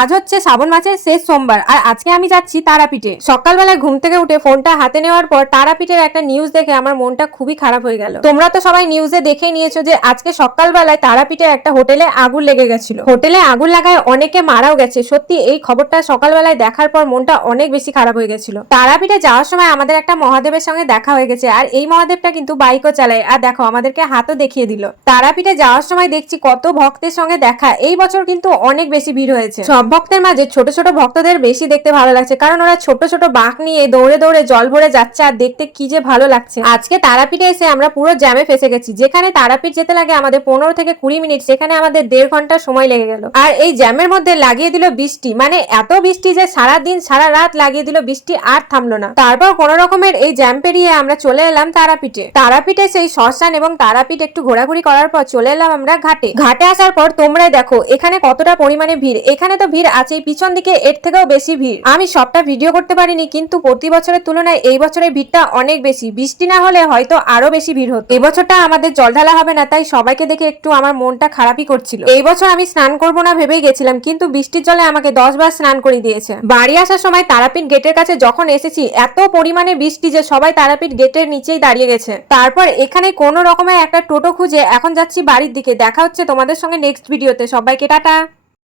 আজ হচ্ছে শ্রাবণ মাসের শেষ সোমবার আর আজকে আমি যাচ্ছি তারাপীঠে। সকালবেলায় ঘুম থেকে উঠে ফোনটা হাতে নেওয়ার পর তারাপীঠের একটা নিউজ দেখে আমার মনটা খুবই খারাপ হয়ে গেল। তোমরা তো সবাই নিউজে দেখে নিয়েছো যে আজকে সকালবেলায় তারাপীঠে একটা হোটেলে আগুন লেগে গেছিল। হোটেলে আগুন লাগায় অনেকে মারাও গেছে। সত্যি এই খবরটা সকালবেলায় দেখার পর মনটা অনেক বেশি খারাপ হয়ে গেছিল। তারাপীঠে যাওয়ার সময় আমাদের একটা মহাদেবের সঙ্গে দেখা হয়ে গেছে আর এই মহাদেবটা কিন্তু বাইকও চালায় আর দেখো আমাদেরকে হাতও দেখিয়ে দিল। তারাপীঠে যাওয়ার সময় দেখছি কত ভক্তের সঙ্গে দেখা। এই বছর কিন্তু অনেক বেশি ভিড় হয়েছে। সব ভক্তের মাঝে ছোট ছোট ভক্তদের বেশি দেখতে ভালো লাগছে, কারণ ওরা ছোট ছোট বাঁক নিয়ে দৌড়ে দৌড়ে জল ভরে যাচ্ছে আর দেখতে কি যে ভালো লাগছে। আজকে তারাপীঠে এসে আমরা পুরো জ্যামে ফেসে গেছি। যেখানে তারাপীঠ যেতে লাগে আমাদের 15 থেকে 20 মিনিট, সেখানে আমাদের 1.5 ঘন্টা সময় লেগে গেল। আর এই জ্যামের মধ্যে লাগিয়ে দিল বৃষ্টি, মানে এত বৃষ্টি যে সারা দিন সারা রাত লাগিয়ে দিল বৃষ্টি, আর থামলো না। তারপর কোন রকমের এই জ্যাম পেরিয়ে আমরা চলে এলাম তারাপীঠে। তারাপীঠে সেই শ্মশান এবং তারাপীঠ একটু ঘোরাঘুরি করার পর চলে এলাম আমরা ঘাটে। ঘাটে আসার পর তোমরাই দেখো এখানে কতটা পরিমাণে ভিড়। এখানে তো ভিড় আছে, পিছন দিকে এর থেকেও বেশি ভিড়। আমি সবটা ভিডিও করতে পারিনি, কিন্তু প্রতি বছরের তুলনায় এই বছরের ভিড়টা অনেক বেশি। বৃষ্টি না হলে হয়তো আরো বেশি ভিড় হতো। এবছরটা আমাদের জল ঢালা হবে না, তাই সবাইকে দেখে একটু আমার মনটা খারাপই করছিল। এই বছর আমি স্নান করব না ভেবেই গেছিলাম, কিন্তু বৃষ্টির জলে আমাকে 10 বার স্নান করে দিয়েছে। বাড়ি আসার সময় তারাপীঠ গেটের কাছে যখন এসেছি এত পরিমাণে বৃষ্টি যে সবাই তারাপীঠ গেটের নিচেই দাঁড়িয়ে গেছে। তারপর এখানে কোনো রকমের একটা টোটো খুঁজে এখন যাচ্ছি বাড়ির দিকে। দেখা হচ্ছে তোমাদের সঙ্গে নেক্সট ভিডিওতে। সবাইকে টাটা।